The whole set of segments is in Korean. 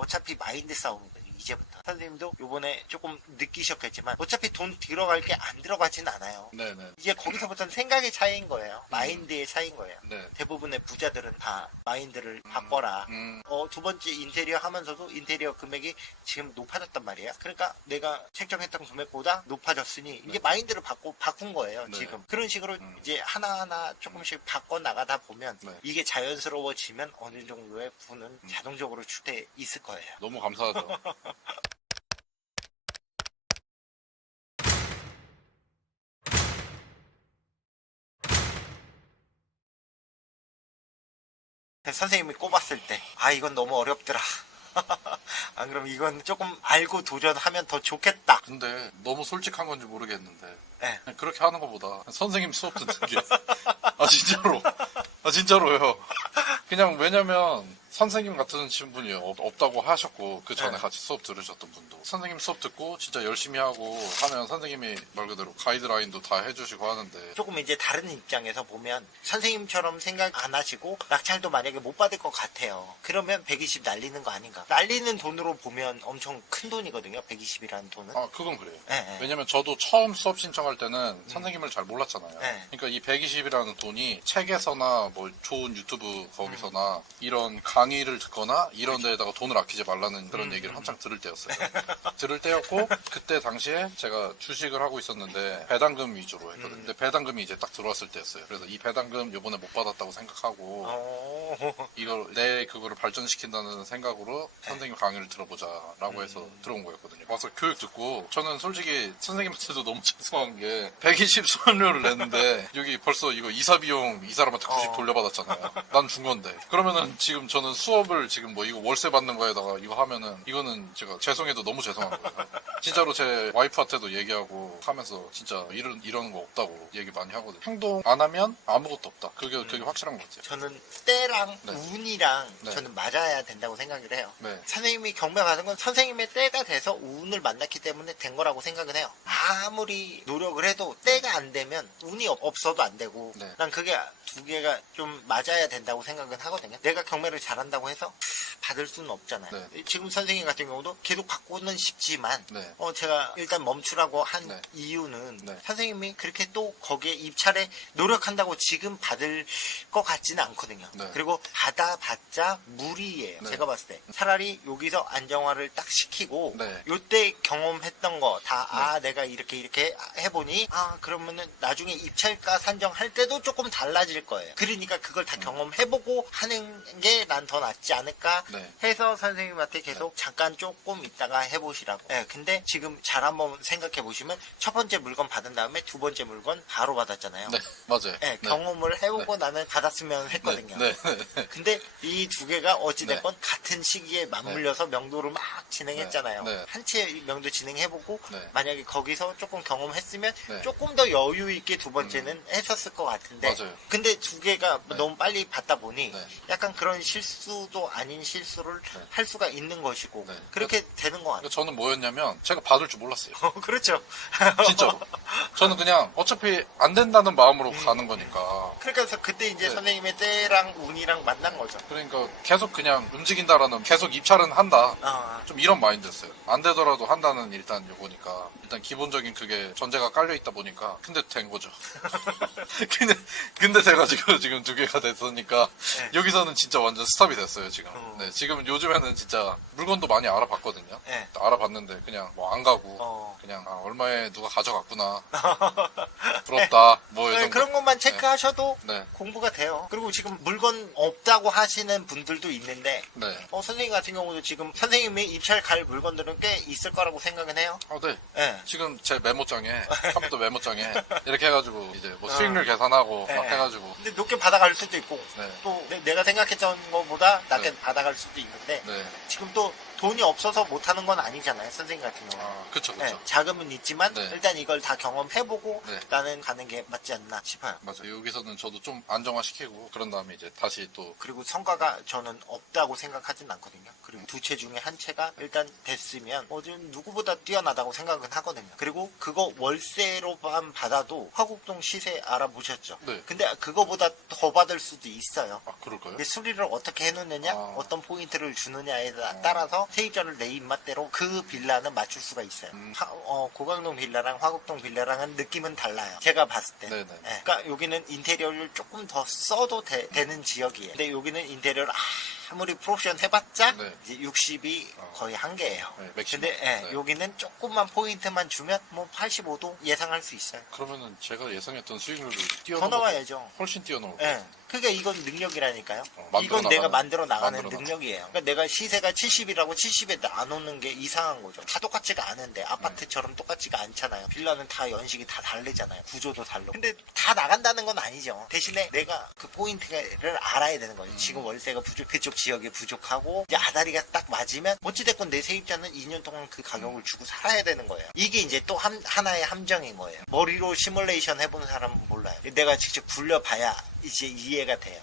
어차피 마인드 싸움이거든요. 이제부터. 선생님도 요번에 조금 느끼셨겠지만 어차피 돈 들어갈 게 안 들어가진 않아요. 네네. 이제 거기서부터는 생각의 차이인 거예요. 마인드의 차이인 거예요. 네. 대부분의 부자들은 다 마인드를 바꿔라. 두 번째 인테리어 하면서도 인테리어 금액이 지금 높아졌단 말이에요. 그러니까 내가 책정했던 금액보다 높아졌으니 이게 마인드를 바꾼 거예요. 네. 지금. 그런 식으로 이제 하나하나 조금씩 바꿔 나가다 보면 네. 이게 자연스러워지면 어느 정도의 부는 자동적으로 출돼 있을 거예요. 너무 감사하죠. 선생님이 꼽았을 때 이건 너무 어렵더라. 안 그럼 이건 조금 알고 도전하면 더 좋겠다. 근데 너무 솔직한 건지 모르겠는데 네. 그냥 그렇게 하는 것보다 선생님 수업 듣는 게 진짜로 진짜로요. 그냥 왜냐면 선생님 같은 분이 없다고 하셨고 그 전에 네. 같이 수업 들으셨던 분도 선생님 수업 듣고 진짜 열심히 하고 하면 선생님이 말 그대로 가이드라인도 다 해주시고 하는데 조금 이제 다른 입장에서 보면 선생님처럼 생각 안 하시고 낙찰도 만약에 못 받을 것 같아요. 그러면 120 날리는 거 아닌가? 날리는 돈으로 보면 엄청 큰 돈이거든요. 120이라는 돈은. 그건 그래요. 네. 왜냐면 저도 처음 수업 신청할 때는 선생님을 잘 몰랐잖아요. 네. 그러니까 이 120이라는 돈이 책에서나 뭐 좋은 유튜브 거기서나 이런 강의를 듣거나 이런 데에다가 돈을 아끼지 말라는 그런 얘기를 한창 들을 때였어요. 들을 때였고 그때 당시에 제가 주식을 하고 있었는데 배당금 위주로 했거든요. 근데 배당금이 이제 딱 들어왔을 때였어요. 그래서 이 배당금 요번에 못 받았다고 생각하고 이걸 그거를 발전시킨다는 생각으로 선생님 강의를 들어보자라고 해서 들어온 거였거든요. 와서 교육 듣고 저는 솔직히 선생님한테도 너무 죄송한 게 120 수업료를 냈는데 여기 벌써 이거 이사 비용 이 사람한테 90 돌려받았잖아요. 난 준 건데. 그러면은 지금 저는 수업을 지금 뭐 이거 월세 받는 거에다가 이거 하면은 이거는 제가 죄송해도 너무 죄송한 거예요. 진짜로 제 와이프한테도 얘기하고 하면서 진짜 이러는 거 없다고 얘기 많이 하거든요. 행동 안 하면 아무것도 없다. 그게 확실한 것 같아요. 저는 때랑 네. 운이랑 네. 저는 맞아야 된다고 생각을 해요. 네. 선생님이 경매 받은 건 선생님의 때가 돼서 운을 만났기 때문에 된 거라고 생각을 해요. 아무리 노력을 해도 때가 안 되면 운이 없어도 안 되고 네. 난 그게 두 개가 좀 맞아야 된다고 생각은 하거든요. 내가 경매를 잘한다고 해서 받을 수는 없잖아요. 네. 지금 선생님 같은 경우도 계속 받고는 싶지만 네. 제가 일단 멈추라고 한 네. 이유는 네. 선생님이 그렇게 또 거기에 입찰에 노력한다고 지금 받을 것 같지는 않거든요. 네. 그리고 받아봤자 무리예요. 네. 제가 봤을 때 차라리 여기서 안정화를 딱 시키고 네. 요때 경험했던 거 다 내가 이렇게 해보니 그러면은 나중에 입찰가 산정할 때도 조금 달라질 거예요. 그러니까 그걸 다 경험해보고 하는 게 난 더 낫지 않을까 네. 해서 선생님한테 계속 잠깐 조금 있다가 해보시라고. 근데 지금 잘 한번 생각해 보시면 첫 번째 물건 받은 다음에 두 번째 물건 바로 받았잖아요. 네. 맞아요. 네, 경험을 해보고 나는 받았으면 했거든요. 네. 근데 이 두 개가 어찌됐건 같은 시기에 맞물려서 명도를 막 진행했잖아요. 네. 한 채 명도 진행해보고 네. 만약에 거기서 조금 경험했으면 네. 조금 더 여유 있게 두 번째는 했었을 것 같은데 맞아요. 근데 두 개가 네. 너무 빨리 받다 보니 네. 약간 그런 실수도 아닌 실수를 네. 할 수가 있는 것이고 네. 그렇게 되는 것 같아요. 그러니까 저는 뭐였냐면 제가 받을 줄 몰랐어요. 그렇죠. 진짜로. 저는 그냥 어차피 안 된다는 마음으로 가는 거니까. 그러니까 그때 이제 네. 선생님의 때랑 운이랑 만난 거죠. 그러니까 계속 그냥 움직인다라는 계속 입찰은 한다. 좀 이런 마인드였어요. 안 되더라도 한다는 일단 요거니까 일단 기본적인 그게 전제가 깔려 있다 보니까 근데 된 거죠. 근데 제가 지금 두 개가 됐으니까 네. 여기서는 진짜 완전 스탑이 됐어요 지금. 네, 지금 요즘에는 진짜 물건도 많이 알아봤거든요. 네. 알아봤는데 그냥 뭐 안 가고 그냥 얼마에 누가 가져갔구나. 부럽다. 뭐 네, 이런 그런 것만 체크하셔도 네. 공부가 돼요. 그리고 지금 물건 없다고 하시는 분들도 있는데 네. 선생님 같은 경우도 지금 선생님이 입찰 갈 물건들은 꽤 있을 거라고 생각은 해요. 네. 네. 지금 제 메모장에 컴퓨터 메모장에 이렇게 해가지고 이제 뭐 수익률 계산하고 네. 막 해가지고 근데 높게 받아갈 수도 있고 네. 또 내가 생각했던 것보다 낮게 네. 받아갈 수도 있는데 네. 지금 또 돈이 없어서 못하는 건 아니잖아요. 선생님 같은 경우는. 그쵸. 네, 자금은 있지만 네. 일단 이걸 다 경험해보고 네. 나는 가는 게 맞지 않나 싶어요. 맞아요. 여기서는 저도 좀 안정화시키고 그런 다음에 이제 다시 또 그리고 성과가 저는 없다고 생각하진 않거든요. 그리고 두 채 중에 한 채가 일단 됐으면 좀 누구보다 뛰어나다고 생각은 하거든요. 그리고 그거 월세로만 받아도 화곡동 시세 알아보셨죠? 네. 근데 그거보다 더 받을 수도 있어요. 그럴까요? 근데 수리를 어떻게 해놓느냐, 아. 어떤 포인트를 주느냐에 따라서 세입자를 내 입맛대로 그 빌라는 맞출 수가 있어요. 고강동 빌라랑 화곡동 빌라랑은 느낌은 달라요. 제가 봤을 때. 네네. 그러니까 여기는 인테리어를 조금 더 써도 되는 지역이에요. 근데 여기는 인테리어를 아무리 프로옵션 해봤자 네. 이제 60이 거의 한계예요. 네, 맥시멈. 근데 네. 여기는 조금만 포인트만 주면 뭐 85도 예상할 수 있어요. 그러면은 제가 예상했던 수익률을 더 뛰어넘어 나와야죠. 훨씬 뛰어넘을 예. 그러니까 이건 능력이라니까요. 만들어 이건 내가 나가는, 만들어 나가는 만들어 능력이에요. 그러니까 내가 시세가 70이라고 70에 나누는 게 이상한 거죠. 다 똑같지가 않은데 아파트처럼 똑같지가 않잖아요. 빌라는 다 연식이 다 다르잖아요. 구조도 다르고. 근데 다 나간다는 건 아니죠. 대신에 내가 그 포인트를 알아야 되는 거예요. 지금 월세가 그쪽 지역에 부족하고 이제 아다리가 딱 맞으면 어찌됐건 내 세입자는 2년 동안 그 가격을 주고 살아야 되는 거예요. 이게 이제 또 하나의 함정인 거예요. 머리로 시뮬레이션 해보는 사람은 몰라요. 내가 직접 굴려봐야 이제 이해가 돼요.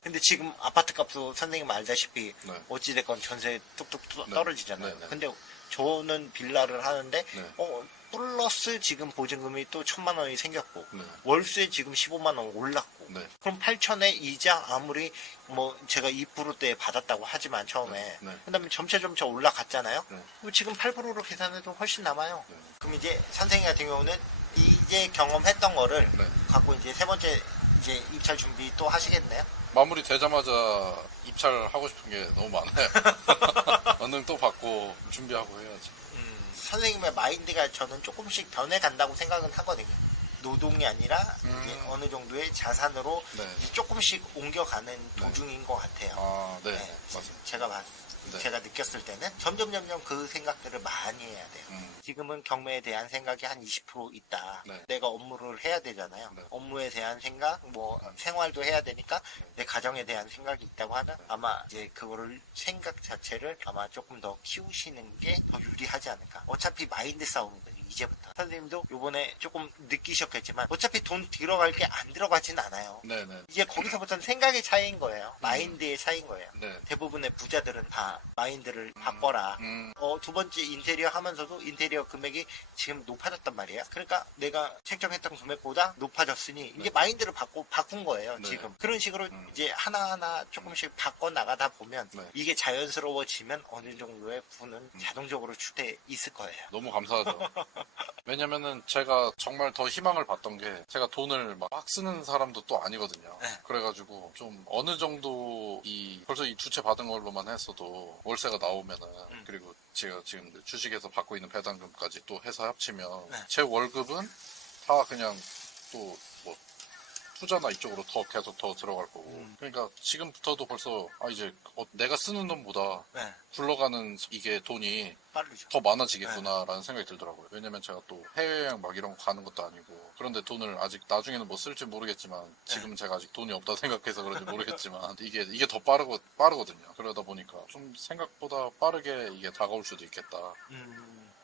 근데 지금 아파트 값도 선생님 알다시피 네. 어찌됐건 전세 뚝뚝 네. 떨어지잖아요. 네, 네. 근데 저는 빌라를 하는데 네. 플러스 지금 보증금이 또 1,000만 원이 생겼고 네. 월세 지금 15만 원 올랐고 네. 그럼 8천에 이자 아무리 뭐 제가 2%대 받았다고 하지만 처음에 네. 그다음에 점차 올라갔잖아요. 네. 그럼 지금 8%로 계산해도 훨씬 남아요. 네. 그럼 이제 선생님 같은 경우는 이제 경험했던 거를 네. 갖고 이제 세 번째 이제 입찰 준비 또 하시겠네요. 마무리 되자마자 입찰하고 싶은 게 너무 많아요. 언능 또 받고 준비하고 해야지. 선생님의 마인드가 저는 조금씩 변해간다고 생각은 하거든요. 노동이 아니라 이제 어느 정도의 자산으로 네. 이제 조금씩 옮겨가는 도중인 것 같아요. 아, 네. 네, 맞아요. 네. 제가 느꼈을 때는 점점 그 생각들을 많이 해야 돼요. 지금은 경매에 대한 생각이 한 20% 있다. 네. 내가 업무를 해야 되잖아요. 네. 업무에 대한 생각, 뭐 생활도 해야 되니까 내 가정에 대한 생각이 있다고 하면 아마 이제 그거를 생각 자체를 아마 조금 더 키우시는 게 더 유리하지 않을까. 어차피 마인드 싸움이거든요. 이제부터. 선생님도 요번에 조금 느끼셨겠지만 어차피 돈 들어갈 게 안 들어가진 않아요. 네네. 이제 거기서부터는 생각의 차이인 거예요. 마인드의 차이인 거예요. 네. 대부분의 부자들은 다 마인드를 바꿔라. 두 번째 인테리어 하면서도 인테리어 금액이 지금 높아졌단 말이에요. 그러니까 내가 책정했던 금액보다 높아졌으니 이게 마인드를 바꾼 거예요. 네. 지금. 그런 식으로 이제 하나하나 조금씩 바꿔 나가다 보면 네. 이게 자연스러워지면 어느 정도의 부는 자동적으로 출돼 있을 거예요. 너무 감사하죠. 왜냐면은 제가 정말 더 희망을 봤던 게 제가 돈을 막 쓰는 사람도 또 아니거든요. 네. 그래가지고 좀 어느 정도 벌써 이 두 채 받은 걸로만 했어도 월세가 나오면은 그리고 제가 지금 주식에서 받고 있는 배당금까지 또 해서 합치면 네. 제 월급은 다 그냥 또 뭐 투자나 이쪽으로 계속 더 들어갈 거고. 그러니까 지금부터도 벌써 이제 내가 쓰는 돈보다 네. 굴러가는 이게 돈이 빠르죠. 더 많아지겠구나라는 생각이 들더라고요. 왜냐면 제가 또 해외여행 막 이런 거 가는 것도 아니고 그런데 돈을 아직 나중에는 뭐 쓸지 모르겠지만 지금은 제가 아직 돈이 없다 생각해서 그런지 모르겠지만 이게 더 빠르거든요. 그러다 보니까 좀 생각보다 빠르게 이게 다가올 수도 있겠다.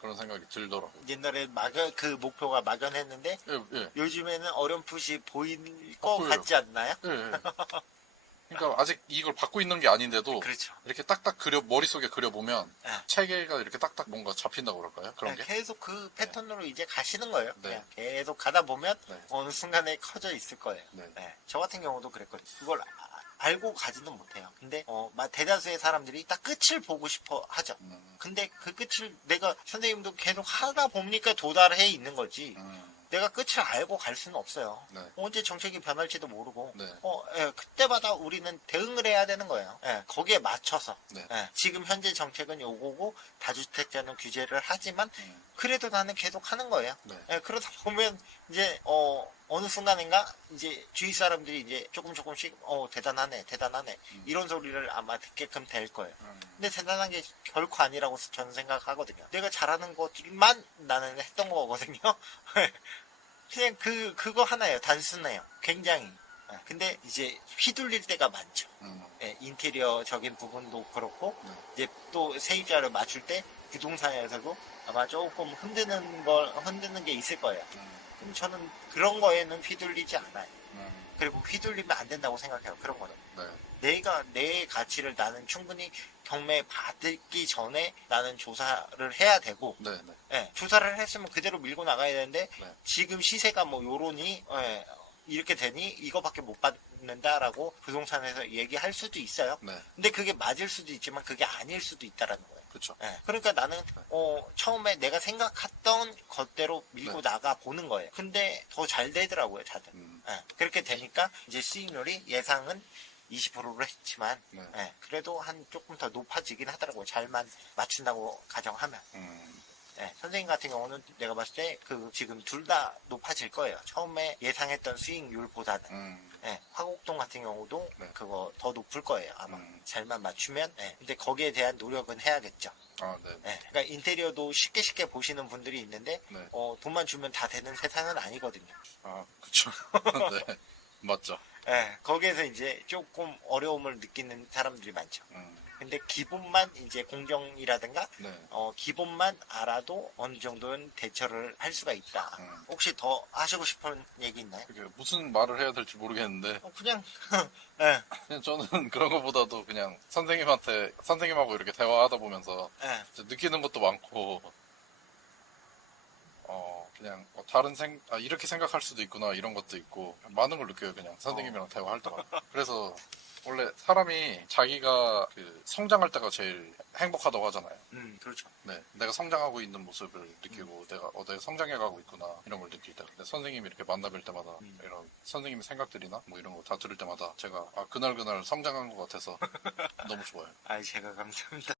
그런 생각이 들더라고요. 옛날에 그 목표가 막연했는데 예. 요즘에는 어렴풋이 보일 것 보여요. 같지 않나요? 예. 그러니까 아직 이걸 받고 있는 게 아닌데도 그렇죠. 이렇게 딱딱 머릿속에 그려보면 네. 체계가 이렇게 딱딱 뭔가 잡힌다고 그럴까요? 그런 게? 계속 그 패턴으로 이제 가시는 거예요. 네. 그냥 계속 가다 보면 네. 어느 순간에 커져 있을 거예요. 네. 저 같은 경우도 그랬거든요. 그걸 알고 가지는 못해요. 근데 대다수의 사람들이 딱 끝을 보고 싶어 하죠. 근데 그 끝을 내가 선생님도 계속 하다 보니까 도달해 있는 거지. 내가 끝을 알고 갈 수는 없어요. 네. 언제 정책이 변할지도 모르고 네. 그때마다 우리는 대응을 해야 되는 거예요. 거기에 맞춰서. 네. 지금 현재 정책은 요거고 다주택자는 규제를 하지만 그래도 나는 계속 하는 거예요. 네. 그러다 보면 이제 어느 순간인가 이제 주위 사람들이 이제 조금씩 대단하네 이런 소리를 아마 듣게끔 될 거예요. 근데 대단한 게 결코 아니라고 저는 생각하거든요. 내가 잘하는 것들만 나는 했던 거거든요. 그냥 그거 하나예요. 단순해요. 굉장히. 근데 이제 휘둘릴 때가 많죠. 인테리어적인 부분도 그렇고 이제 또 세입자를 맞출 때 부동산에서도 아마 조금 흔드는 게 있을 거예요. 그럼 저는 그런 거에는 휘둘리지 않아요. 그리고 휘둘리면 안 된다고 생각해요. 그런 거는. 내가 내 가치를 나는 충분히 경매 받기 전에 나는 조사를 해야 되고 조사를 했으면 그대로 밀고 나가야 되는데 지금 시세가 뭐 요러니 이렇게 되니 이거밖에 못 받는다라고 부동산에서 얘기할 수도 있어요. 근데 그게 맞을 수도 있지만 그게 아닐 수도 있다라는 거예요. 그쵸. 예. 그러니까 나는 처음에 내가 생각했던 것대로 밀고 네. 나가 보는 거예요. 근데 더 잘 되더라고요, 다들. 예. 그렇게 되니까 이제 수익률이 예상은 20%로 했지만 네. 예. 그래도 한 조금 더 높아지긴 하더라고요. 잘만 맞춘다고 가정하면. 예, 선생님 같은 경우는 내가 봤을 때 지금 둘 다 높아질 거예요. 처음에 예상했던 수익률보다는. 예, 화곡동 같은 경우도 네. 그거 더 높을 거예요. 아마 잘만 맞추면. 예, 근데 거기에 대한 노력은 해야겠죠. 아, 네. 예, 그러니까 인테리어도 쉽게 보시는 분들이 있는데 네. 돈만 주면 다 되는 세상은 아니거든요. 아, 그쵸. 네. 맞죠. 예, 거기에서 이제 조금 어려움을 느끼는 사람들이 많죠. 근데 기본만 이제 공정이라든가 네. 기본만 알아도 어느 정도는 대처를 할 수가 있다. 혹시 더 하시고 싶은 얘기 있나요? 그게 무슨 말을 해야 될지 모르겠는데 그냥 예, 그냥 저는 그런 것보다도 그냥 선생님하고 이렇게 대화하다 보면서 예, 이제 느끼는 것도 많고 그냥 이렇게 생각할 수도 있구나 이런 것도 있고 많은 걸 느껴요. 그냥 선생님이랑 대화할 때마다. 그래서 원래 사람이 자기가 성장할 때가 제일 행복하다고 하잖아요. 그렇죠. 네, 내가 성장하고 있는 모습을 느끼고 내가 성장해가고 있구나 이런 걸 느낄 때. 근데 선생님이 이렇게 만나뵐 때마다 이런 선생님의 생각들이나 뭐 이런 거 다 들을 때마다 제가 그날 성장한 것 같아서 너무 좋아요. 제가 감사합니다.